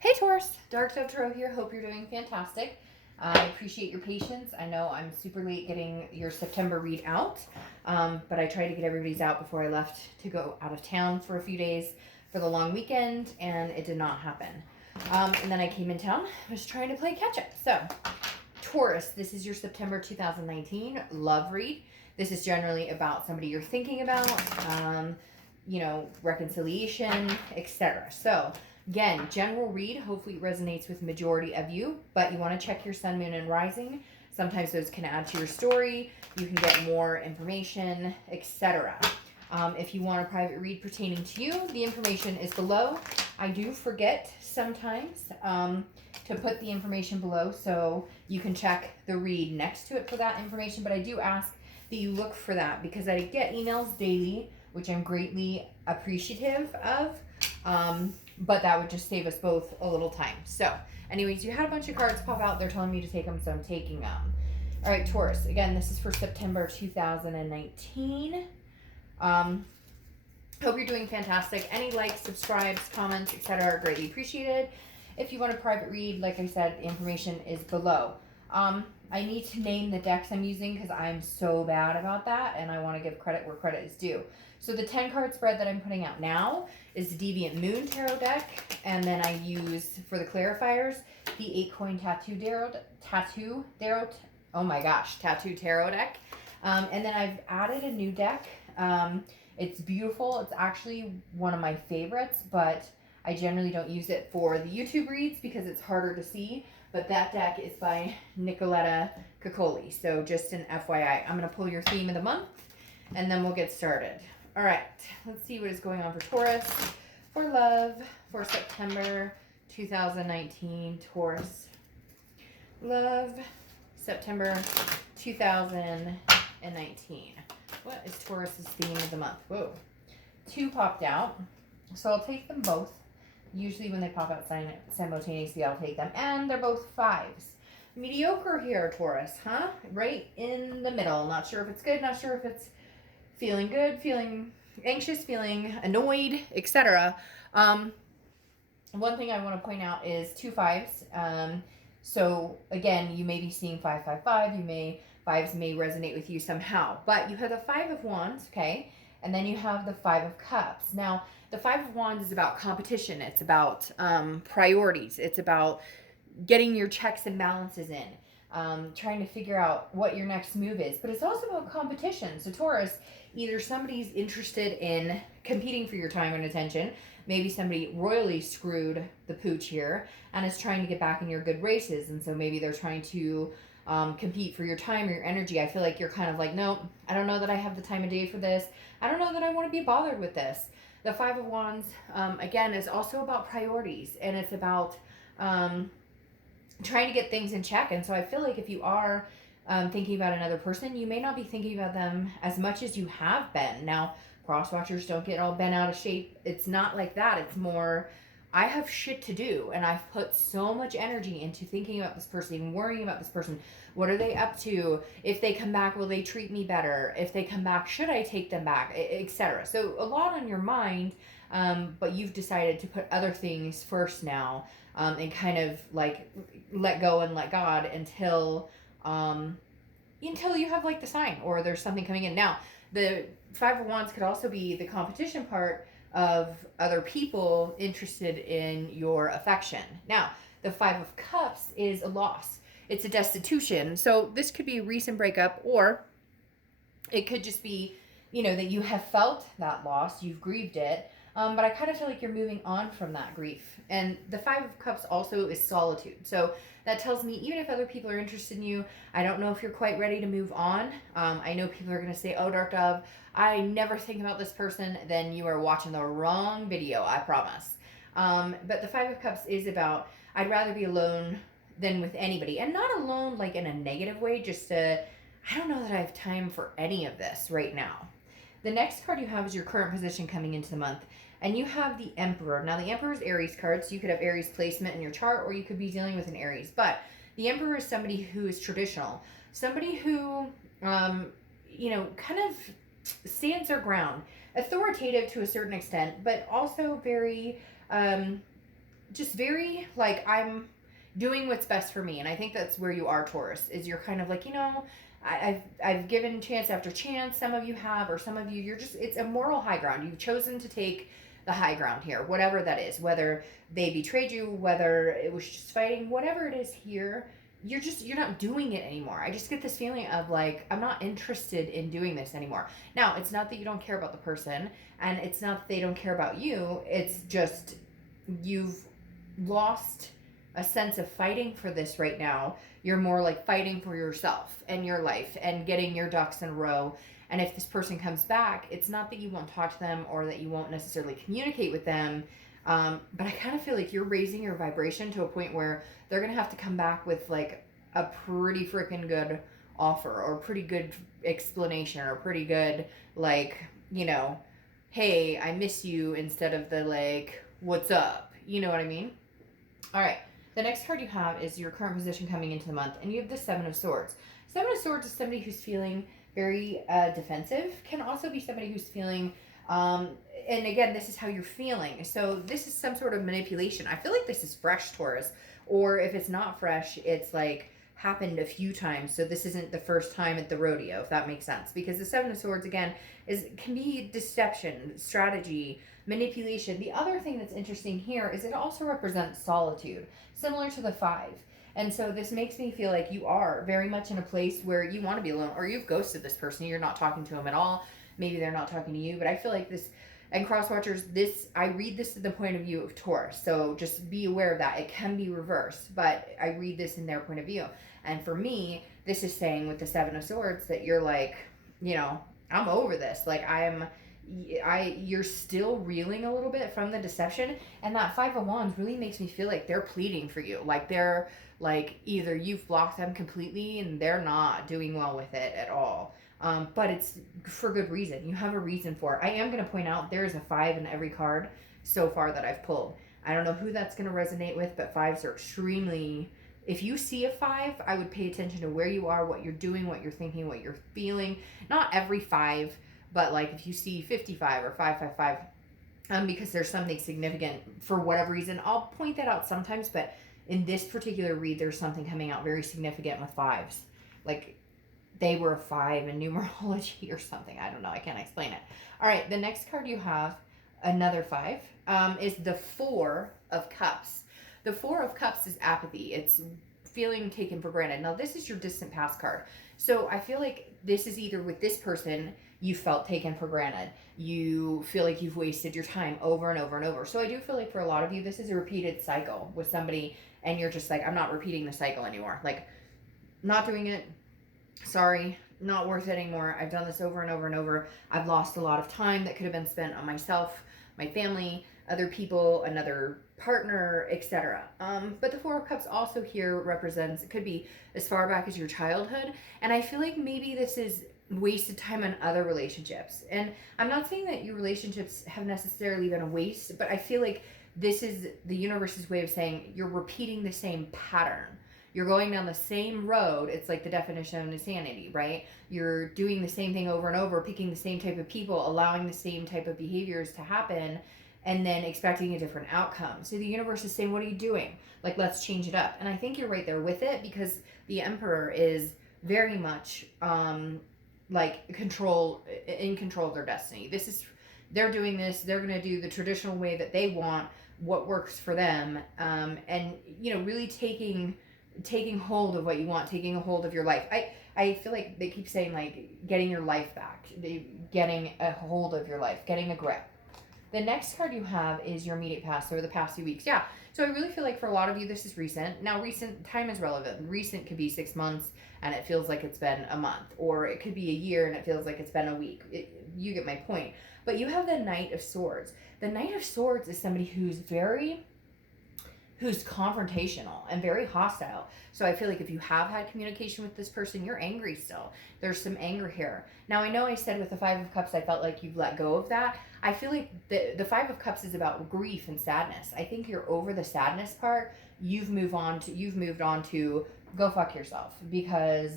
Hey Taurus, Dark Dove Tarot here. Hope you're doing fantastic. I appreciate your patience. I know I'm super late getting your September read out, but I tried to get everybody's out before I left to go out of town for a few days for the long weekend, and it did not happen. And then I came in town, was trying to play catch up. So, Taurus, this is your September 2019 love read. This is generally about somebody you're thinking about, reconciliation, etc. So, again, general read, hopefully it resonates with the majority of you, but you want to check your sun, moon, and rising. Sometimes those can add to your story. You can get more information, etc. If you want a private read pertaining to you, the information is below. I do forget sometimes to put the information below, so you can check the read next to it for that information, but I do ask that you look for that because I get emails daily, which I'm greatly appreciative of. But that would just save us both a little time. So, anyways, you had a bunch of cards pop out. They're telling me to take them, so I'm taking them. All right, Taurus. Again, this is for September 2019. Hope you're doing fantastic. Any likes, subscribes, comments, etc. are greatly appreciated. If you want a private read, like I said, the information is below. I need to name the decks I'm using because I'm so bad about that, and I want to give credit where credit is due. So the 10 card spread that I'm putting out now is the Deviant Moon Tarot deck, and then I use, for the clarifiers, the 8 coin Tattoo Tarot deck. And then I've added a new deck. It's beautiful. It's actually one of my favorites, but I generally don't use it for the YouTube reads because it's harder to see. But that deck is by Nicoletta Coccoli. So just an FYI. I'm going to pull your theme of the month, and then we'll get started. All right, let's see what is going on for Taurus, for love, for September 2019, Taurus. Love, September 2019. What is Taurus's theme of the month? Whoa. 2 popped out, so I'll take them both. Usually when they pop out simultaneously, I'll take them. And they're both 5s. Mediocre here, Taurus, huh? Right in the middle. Not sure if it's good, not sure if it's feeling good, feeling anxious, feeling annoyed, etc. One thing I want to point out is 2 5s. So again, you may be seeing 555. 5s may resonate with you somehow. But you have the 5 of Wands, okay? And then you have the 5 of Cups. Now, the 5 of Wands is about competition. It's about priorities. It's about getting your checks and balances in. Trying to figure out what your next move is. But it's also about competition. So Taurus, either somebody's interested in competing for your time and attention. Maybe somebody royally screwed the pooch here and is trying to get back in your good graces. And so maybe they're trying to compete for your time or your energy. I feel like you're kind of like, no, I don't know that I have the time of day for this. I don't know that I want to be bothered with this. The 5 of Wands, again, is also about priorities. And it's about trying to get things in check. And so I feel like if you are thinking about another person, you may not be thinking about them as much as you have been. Now, cross watchers don't get all bent out of shape. It's not like that. It's more, I have shit to do, and I've put so much energy into thinking about this person, worrying about this person. What are they up to? If they come back, will they treat me better? If they come back, should I take them back? Etc. So a lot on your mind, but you've decided to put other things first now, and kind of like let go and let God until you have like the sign or there's something coming in. Now, the 5 of Wands could also be the competition part of other people interested in your affection. Now, the 5 of Cups is a loss. It's a destitution. So this could be a recent breakup, or it could just be, that you have felt that loss, you've grieved it, but I kind of feel like you're moving on from that grief. And the 5 of Cups also is solitude. So that tells me even if other people are interested in you, I don't know if you're quite ready to move on. I know people are going to say, oh, Dark Dove, I never think about this person. Then you are watching the wrong video, I promise. But the 5 of Cups is about, I'd rather be alone than with anybody. And not alone like in a negative way, just I don't know that I have time for any of this right now. The next card you have is your current position coming into the month. And you have the Emperor. Now, the Emperor is Aries card, so you could have Aries placement in your chart, or you could be dealing with an Aries. But the Emperor is somebody who is traditional. Somebody who, kind of stands their ground. Authoritative to a certain extent, but also very just very like, I'm doing what's best for me. And I think that's where you are, Taurus, is you're kind of like, I've given chance after chance. Some of you have, or some of you, it's a moral high ground. You've chosen to take the high ground here, whatever that is, whether they betrayed you, whether it was just fighting, whatever it is here, you're not doing it anymore. I just get this feeling of like, I'm not interested in doing this anymore. Now, it's not that you don't care about the person, and it's not that they don't care about you. It's just you've lost a sense of fighting for this right now. You're more like fighting for yourself and your life and getting your ducks in a row. And if this person comes back, it's not that you won't talk to them or that you won't necessarily communicate with them. But I kind of feel like you're raising your vibration to a point where they're going to have to come back with like a pretty freaking good offer or pretty good explanation or pretty good, like, hey, I miss you, instead of the like, what's up? You know what I mean? All right. The next card you have is your current position coming into the month, and you have the Seven of Swords. Seven of Swords is somebody who's feeling very defensive. Can also be somebody who's feeling, and again, this is how you're feeling. So this is some sort of manipulation. I feel like this is fresh, Taurus. Or if it's not fresh, it's like happened a few times. So this isn't the first time at the rodeo, if that makes sense. Because the Seven of Swords, again, can be deception, strategy, manipulation. The other thing that's interesting here is it also represents solitude, similar to the Five. And so this makes me feel like you are very much in a place where you want to be alone, or you've ghosted this person. You're not talking to them at all. Maybe they're not talking to you. But I feel like this, and cross watchers, I read this to the point of view of Taurus. So just be aware of that. It can be reversed, but I read this in their point of view. And for me, this is saying with the Seven of Swords that you're like, I'm over this. Like you're still reeling a little bit from the deception. And that Five of Wands really makes me feel like they're pleading for you. Like they're like, either you've blocked them completely and they're not doing well with it at all. But it's for good reason. You have a reason for it. I am going to point out there is a 5 in every card so far that I've pulled. I don't know who that's going to resonate with, but 5s are extremely... If you see a 5, I would pay attention to where you are, what you're doing, what you're thinking, what you're feeling. Not every 5, but like if you see 55 or 555, because there's something significant for whatever reason. I'll point that out sometimes, but in this particular read, there's something coming out very significant with 5s. Like they were a 5 in numerology or something. I don't know. I can't explain it. All right. The next card you have, another 5, is the 4 of Cups. The 4 of Cups is apathy. It's feeling taken for granted. Now, this is your distant past card. So I feel like this is either with this person, you felt taken for granted. You feel like you've wasted your time over and over and over. So I do feel like for a lot of you, this is a repeated cycle with somebody, and you're just like, I'm not repeating the cycle anymore. Like, not doing it. Sorry, not worth it anymore. I've done this over and over and over. I've lost a lot of time that could have been spent on myself, my family, other people, another partner, etc. But the 4 of Cups also here represents, it could be as far back as your childhood. And I feel like maybe this is wasted time on other relationships. And I'm not saying that your relationships have necessarily been a waste, but I feel like this is the universe's way of saying you're repeating the same pattern. You're going down the same road. It's like the definition of insanity, right? You're doing the same thing over and over, picking the same type of people, allowing the same type of behaviors to happen, and then expecting a different outcome. So the universe is saying, what are you doing? Like, let's change it up. And I think you're right there with it, because the Emperor is very much like in control of their destiny. They're doing this. They're going to do the traditional way that they want, what works for them, and really taking hold of what you want, taking a hold of your life. I feel like they keep saying, like, getting your life back, getting a hold of your life, getting a grip. The next card you have is your immediate past, or the past few weeks. Yeah, so I really feel like for a lot of you, this is recent. Now, recent time is relevant. Recent could be 6 months, and it feels like it's been a month. Or it could be a year, and it feels like it's been a week. You get my point. But you have the Knight of Swords. The Knight of Swords is somebody who's confrontational and very hostile. So I feel like if you have had communication with this person, you're angry still. There's some anger here. Now, I know I said with the 5 of Cups, I felt like you've let go of that. I feel like the 5 of Cups is about grief and sadness. I think you're over the sadness part. You've moved on to go fuck yourself, because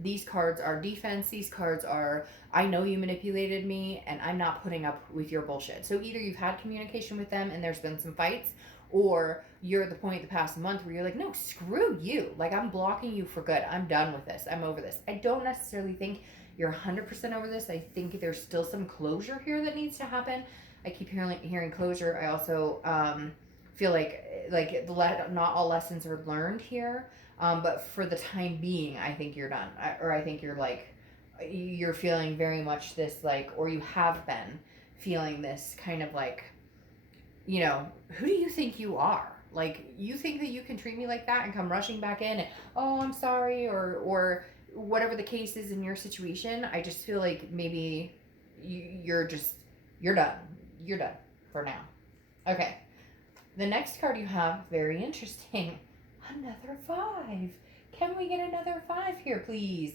these cards are defense. These cards are, I know you manipulated me and I'm not putting up with your bullshit. So either you've had communication with them and there's been some fights, or you're at the point the past month where you're like, no, screw you. Like, I'm blocking you for good. I'm done with this. I'm over this. I don't necessarily think you're 100% over this. I think there's still some closure here that needs to happen. I keep hearing closure. I also feel like not all lessons are learned here. But for the time being, I think you're done. I think you're like, you're feeling very much this, like, or you have been feeling this kind of like, you know, who do you think you are? Like, you think that you can treat me like that and come rushing back in and, oh, I'm sorry, or whatever the case is in your situation. I just feel like maybe you're done. You're done for now. Okay. The next card you have, very interesting. Another 5. Can we get another 5 here, please?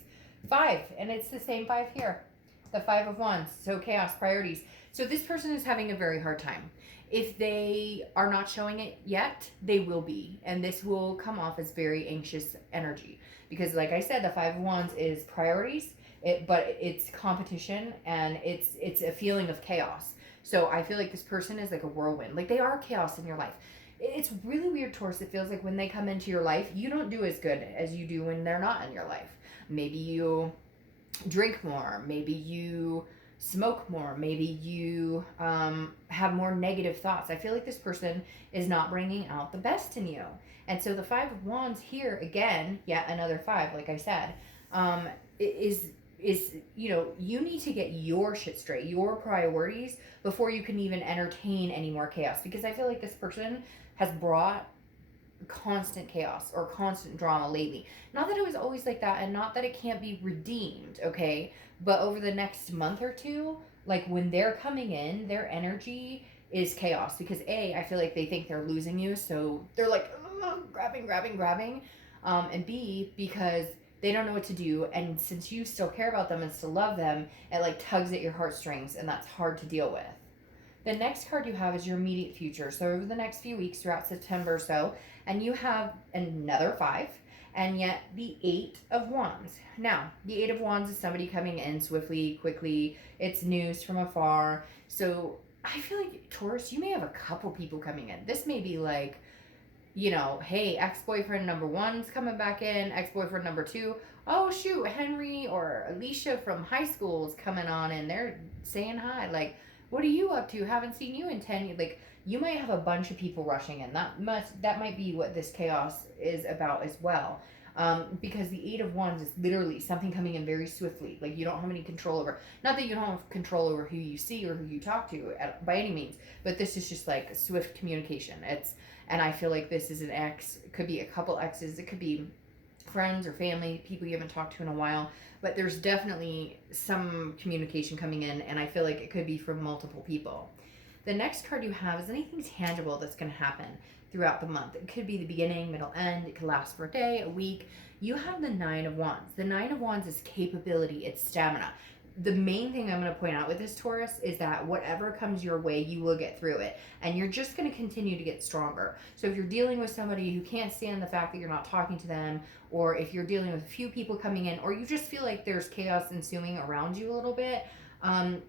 5, and it's the same 5 here. The 5 of Wands. So chaos, priorities. So this person is having a very hard time. If they are not showing it yet, they will be. And this will come off as very anxious energy. Because like I said, the 5 of Wands is priorities, but it's competition, and it's a feeling of chaos. So I feel like this person is like a whirlwind. Like, they are chaos in your life. It's really weird, Taurus. It feels like when they come into your life, you don't do as good as you do when they're not in your life. Maybe you drink more. Maybe you smoke more. Maybe you have more negative thoughts. I feel like this person is not bringing out the best in you. And so the 5 of Wands here, again, yet another 5, like I said, is you know, you need to get your shit straight, your priorities, before you can even entertain any more chaos. Because I feel like this person has brought constant chaos or constant drama lately. Not that it was always like that, and not that it can't be redeemed, okay? But over the next month or two, like, when they're coming in, their energy is chaos. Because A, I feel like they think they're losing you, so they're like, grabbing. And B, because they don't know what to do, and since you still care about them and still love them, it like tugs at your heartstrings, and that's hard to deal with. The next card you have is your immediate future. So over the next few weeks, throughout September or so, and you have another 5, and yet the 8 of Wands. Now, the 8 of Wands is somebody coming in swiftly, quickly. It's news from afar. So I feel like, Taurus, you may have a couple people coming in. This may be like, you know, hey, ex-boyfriend number 1's coming back in, ex-boyfriend number 2. Oh, shoot, Henry or Alicia from high school is coming on in. They're saying hi. Like, what are you up to? Haven't seen you in 10 years. Like, you might have a bunch of people rushing in. That might be what this chaos is about as well. Because the 8 of Wands is literally something coming in very swiftly. Like, you don't have any control over. Not that you don't have control over who you see or who you talk to by any means, but this is just like swift communication. And I feel like this is an ex. It could be a couple exes. It could be friends or family, people you haven't talked to in a while. But there's definitely some communication coming in, and I feel like it could be from multiple people. The next card you have is anything tangible that's going to happen throughout the month. It could be the beginning, middle, end. It could last for a day, a week. You have the 9 of Wands. The 9 of Wands is capability. It's stamina. The main thing I'm going to point out with this, Taurus, is that whatever comes your way, you will get through it. And you're just going to continue to get stronger. So if you're dealing with somebody who can't stand the fact that you're not talking to them, or if you're dealing with a few people coming in, or you just feel like there's chaos ensuing around you a little bit,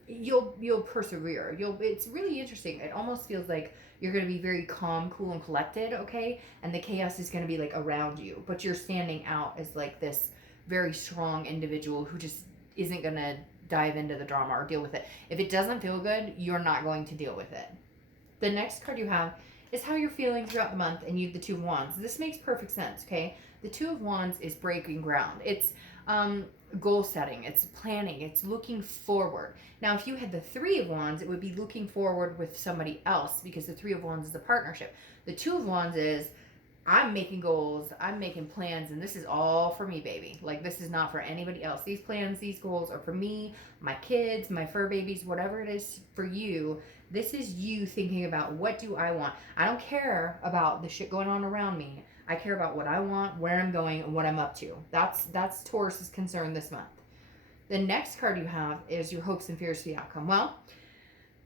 you'll persevere. It's really interesting. It almost feels like you're going to be very calm, cool, and collected, okay? And the chaos is going to be like around you. But you're standing out as like this very strong individual who just isn't going to dive into the drama or deal with it. If it doesn't feel good, you're not going to deal with it. The next card you have is how you're feeling throughout the month, and you have the 2 of Wands. This makes perfect sense, okay? The 2 of Wands is breaking ground. It's goal setting. It's planning. It's looking forward. Now, if you had the 3 of Wands, it would be looking forward with somebody else, because the 3 of Wands is a partnership. The 2 of Wands is, I'm making goals, I'm making plans, and this is all for me, baby. Like, this is not for anybody else. These plans, these goals are for me, my kids, my fur babies, whatever it is for you. This is you thinking about, what do I want? I don't care about the shit going on around me. I care about what I want, where I'm going, and what I'm up to. That's Taurus's concern this month. The next card you have is your hopes and fears for the outcome. Well,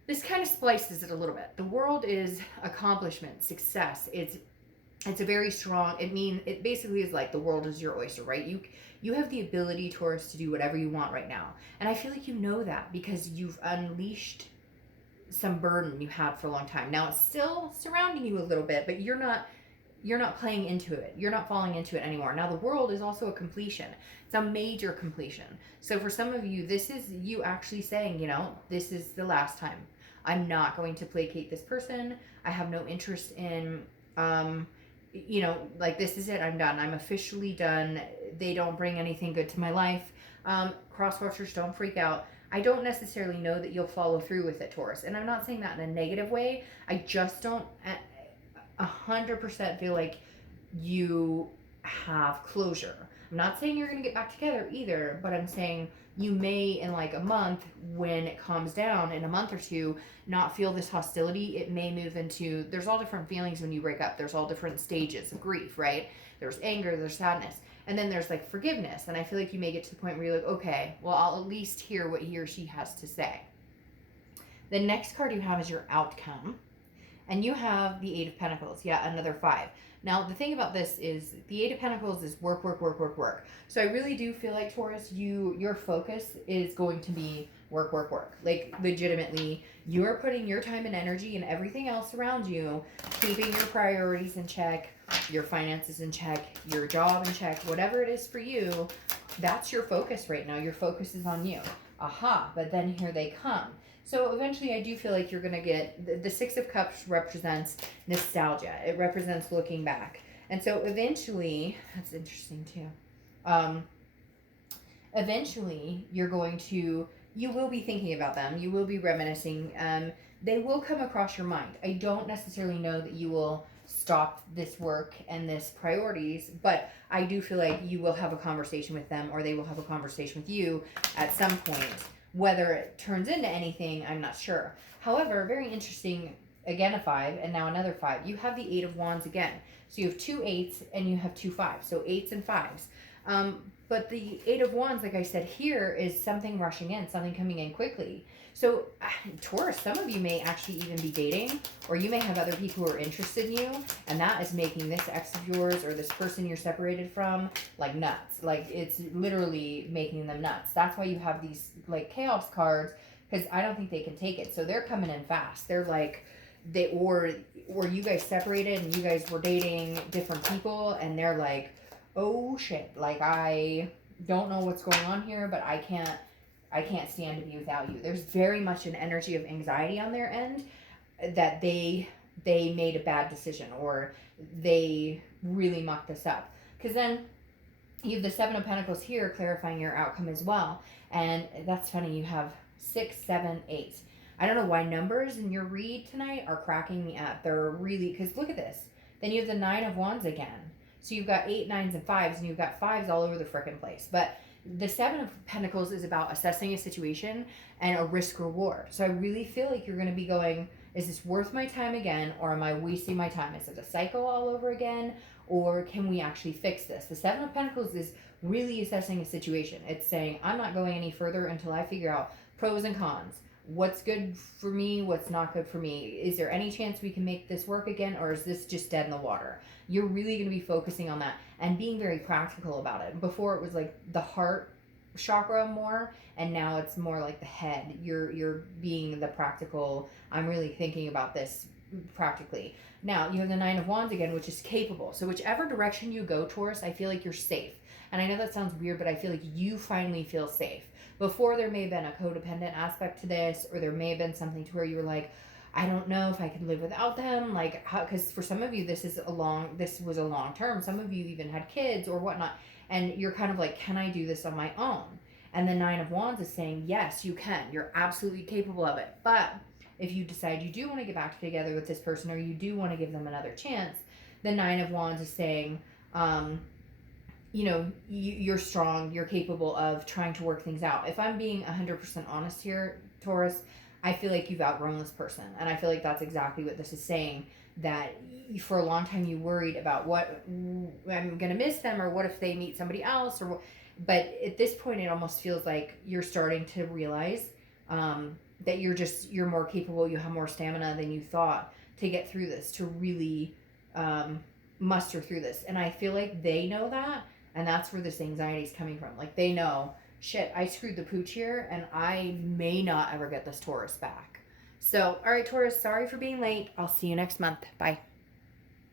this kind of splices it a little bit. The world is accomplishment, success. It's a very strong, it basically is like the world is your oyster, right? You have the ability, Taurus, to do whatever you want right now. And I feel like you know that, because you've unleashed some burden you had for a long time. Now it's still surrounding you a little bit, but you're not playing into it. You're not falling into it anymore. Now the world is also a completion. It's a major completion. So for some of you, this is you actually saying, this is the last time. I'm not going to placate this person. I have no interest in, like, this is it. I'm done. I'm officially done. They don't bring anything good to my life. Cross watchers, don't freak out. I don't necessarily know that you'll follow through with it, Taurus. And I'm not saying that in a negative way. I just don't 100% feel like you have closure. I'm not saying you're going to get back together either, but I'm saying you may, in like a month, when it calms down, in a month or two, not feel this hostility. It may move into, there's all different feelings when you break up. There's all different stages of grief, right? There's anger, there's sadness. And then there's like forgiveness. And I feel like you may get to the point where you're like, okay, well, I'll at least hear what he or she has to say. The next card you have is your outcome. And you have the Eight of Pentacles. Yeah, another 5. Now, the thing about this is the Eight of Pentacles is work, work, work, work, work. So I really do feel like, Taurus, your focus is going to be work, work, work. Like, legitimately, you're putting your time and energy and everything else around you, keeping your priorities in check, your finances in check, your job in check, whatever it is for you, that's your focus right now. Your focus is on you. Aha, but then here they come. So eventually I do feel like you're going to get, the Six of Cups represents nostalgia. It represents looking back. And so eventually, that's interesting too. Eventually you're going to, you will be thinking about them. You will be reminiscing. They will come across your mind. I don't necessarily know that you will stop this work and this priorities, but I do feel like you will have a conversation with them, or they will have a conversation with you at some point. Whether it turns into anything, I'm not sure. However, very interesting, again a 5, and now another 5. You have the Eight of Wands again. So you have 2 8s and you have 2 5s. So 8s and 5s. But the Eight of Wands, like I said, here is something rushing in, something coming in quickly. So Taurus, some of you may actually even be dating, or you may have other people who are interested in you, and that is making this ex of yours or this person you're separated from like nuts. Like, it's literally making them nuts. That's why you have these like chaos cards, because I don't think they can take it. So they're coming in fast. They're like, or you guys separated and you guys were dating different people, and they're like, oh shit, like, I don't know what's going on here, but I can't stand to be without you. There's very much an energy of anxiety on their end, that they made a bad decision, or they really mucked this up. Because then you have the Seven of Pentacles here clarifying your outcome as well. And that's funny, you have 6, 7, 8. I don't know why numbers in your read tonight are cracking me up. They're really, because look at this. Then you have the Nine of Wands again. So you've got 8, 9s, and 5s, and you've got 5s all over the frickin' place. But the Seven of Pentacles is about assessing a situation and a risk reward. So I really feel like you're going to be going, is this worth my time again, or am I wasting my time? Is it a cycle all over again, or can we actually fix this? The Seven of Pentacles is really assessing a situation. It's saying, I'm not going any further until I figure out pros and cons. What's good for me? What's not good for me? Is there any chance we can make this work again, or is this just dead in the water? You're really going to be focusing on that and being very practical about it. Before it was like the heart chakra more, and now it's more like the head. You're being the practical, I'm really thinking about this practically. Now you have the Nine of Wands again, which is capable. So whichever direction you go, Taurus, I feel like you're safe. And I know that sounds weird, but I feel like you finally feel safe. Before, there may have been a codependent aspect to this, or there may have been something to where you were like, I don't know if I could live without them. Like, because for some of you, this was a long term. Some of you even had kids or whatnot. And you're kind of like, can I do this on my own? And the Nine of Wands is saying, yes, you can. You're absolutely capable of it. But if you decide you do want to get back together with this person, or you do want to give them another chance, the Nine of Wands is saying, you're strong, you're capable of trying to work things out. If I'm being 100% honest here, Taurus, I feel like you've outgrown this person. And I feel like that's exactly what this is saying, that for a long time you worried about what, I'm going to miss them, or what if they meet somebody else, but at this point it almost feels like you're starting to realize that you're more capable, you have more stamina than you thought to get through this, to really muster through this. And I feel like they know that, and that's where this anxiety is coming from. Like, they know, shit, I screwed the pooch here, and I may not ever get this Taurus back. So, all right, Taurus, sorry for being late. I'll see you next month. Bye.